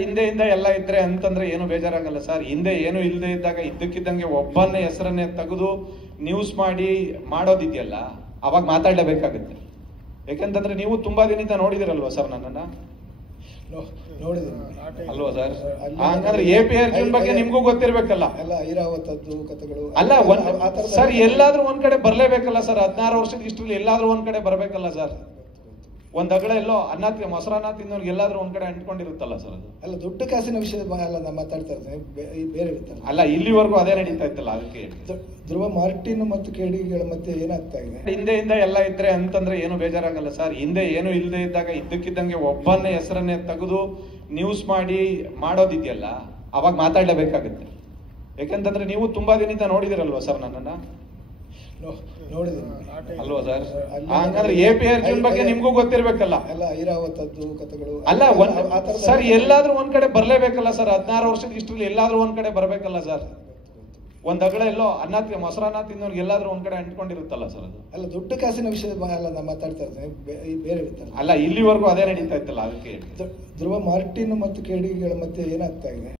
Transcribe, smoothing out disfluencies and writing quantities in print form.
ಹಿಂದೆಯಿಂದ ಎಲ್ಲ ಇದ್ರೆ ಅಂತಂದ್ರೆ ಏನು ಬೇಜಾರಾಗಲ್ಲ ಸರ್. ಹಿಂದೆ ಏನು ಇಲ್ಲದೆ ಇದ್ದಾಗ ಇದ್ದಕ್ಕಿದ್ದಂಗೆ ಒಬ್ಬನೇ ಹೆಸರನ್ನೇ ತೆಗೆದು ನ್ಯೂಸ್ ಮಾಡೋದಿದೆಯಲ್ಲ, ಅವಾಗ ಮಾತಾಡಲೇಬೇಕಾಗುತ್ತೆ. ಯಾಕಂತಂದ್ರೆ ನೀವು ತುಂಬಾ ದಿನದಿಂದ ನೋಡಿದಿರಲ್ವಾ ಸರ್ ನನ್ನನ್ನ, ಅಲ್ವಾ ಸರ್? ಹಂಗಂದ್ರೆ APRG ಬಗ್ಗೆ ನಿಮ್ಗೂ ಗೊತ್ತಿರ್ಬೇಕಲ್ಲ. ಅಲ್ಲ ಸರ್, ಎಲ್ಲಾದ್ರೂ ಒಂದ್ ಕಡೆ ಬರ್ಲೇಬೇಕಲ್ಲ ಸರ್. 16 ವರ್ಷದ ಇಷ್ಟರಲ್ಲಿ ಎಲ್ಲಾದ್ರೂ ಒಂದ್ ಕಡೆ ಬರ್ಬೇಕಲ್ಲ ಸರ್. ಒಂದ್ ಅಗಳ ಎಲ್ಲೋ ಮೊಸರನ್ನ ತಿನ್ನೋರ್ಗೆ ಎಲ್ಲಾದ್ರೂ ಒಂದ್ ಕಡೆ ಅಂಟ್ಕೊಂಡಿರುತ್ತಲ್ಲ ಸರ್. ಅದು ಅಲ್ಲ, ದುಡ್ಡು ಕಾಸಿನ ವಿಷಯ ಅಲ್ಲ ನಾವು ಮಾತಾಡ್ತಾ ಇರ್ತೇವೆ, ಬೇರೆ ಇರ್ತಲ್ಲ. ಅಲ್ಲ, ಇಲ್ಲಿವರೆಗೂ ಅದೇ ನಡೀತಾ ಇತ್ತಲ್ಲ, ಅದಕ್ಕೆ. ಧ್ರುವ ಮಾರ್ಟಿನ್ ಮತ್ತು ಕೆಡಿಗಳ ಮಧ್ಯೆ ಏನಾಗ್ತಾ ಇದೆ? ಹಿಂದೆಯಿಂದ ಎಲ್ಲ ಇದ್ರೆ ಅಂತಂದ್ರೆ ಏನು ಬೇಜಾರಾಗಲ್ಲ ಸರ್. ಹಿಂದೆ ಏನು ಇಲ್ಲದೆ ಇದ್ದಾಗ ಇದ್ದಕ್ಕಿದ್ದಂಗೆ ಒಬ್ಬನೇ ಹೆಸರನ್ನೇ ತೆಗೆದು ನ್ಯೂಸ್ ಮಾಡೋದಿದೆಯಲ್ಲ, ಅವಾಗ ಮಾತಾಡಲೇಬೇಕಾಗುತ್ತೆ. ಯಾಕಂತಂದ್ರೆ ನೀವು ತುಂಬಾ ದಿನದಿಂದ ನೋಡಿದಿರಲ್ವಾ ಸರ್ ನನ್ನನ್ನ, ಅಲ್ವಾ ಸರ್? ಹಂಗಂದ್ರೆ APRG ಬಗ್ಗೆ ನಿಮ್ಗೂ ಗೊತ್ತಿರ್ಬೇಕಲ್ಲ. ಅಲ್ಲ ಸರ್, ಎಲ್ಲಾದ್ರೂ ಒಂದ್ ಕಡೆ ಬರ್ಲೇಬೇಕಲ್ಲ ಸರ್. 16 ವರ್ಷದ ಇಷ್ಟರಲ್ಲಿ ಎಲ್ಲಾದ್ರೂ ಒಂದ್ ಕಡೆ ಬರ್ಬೇಕಲ್ಲ ಸರ್. ಒಂದ್ ಅಗಳ ಎಲ್ಲೋ ಮೊಸರನ್ನ ತಿನ್ನೋರ್ಗೆ ಎಲ್ಲಾದ್ರೂ ಒಂದ್ ಕಡೆ ಅಂಟ್ಕೊಂಡಿರುತ್ತಲ್ಲ ಸರ್. ಅದು ಅಲ್ಲ, ದುಡ್ಡು ಕಾಸಿನ ವಿಷಯ ಅಲ್ಲ ನಾವು ಮಾತಾಡ್ತಾ ಇರ್ತೇವೆ, ಬೇರೆ ಇರ್ತಲ್ಲ. ಅಲ್ಲ, ಇಲ್ಲಿವರೆಗೂ ಅದೇ ನಡೀತಾ ಇತ್ತಲ್ಲ, ಅದಕ್ಕೆ. ಧ್ರುವ ಮಾರ್ಟಿನ್ ಮತ್ತು ಕೆಡಿಗಳ ಮಧ್ಯೆ ಏನಾಗ್ತಾ ಇದೆ?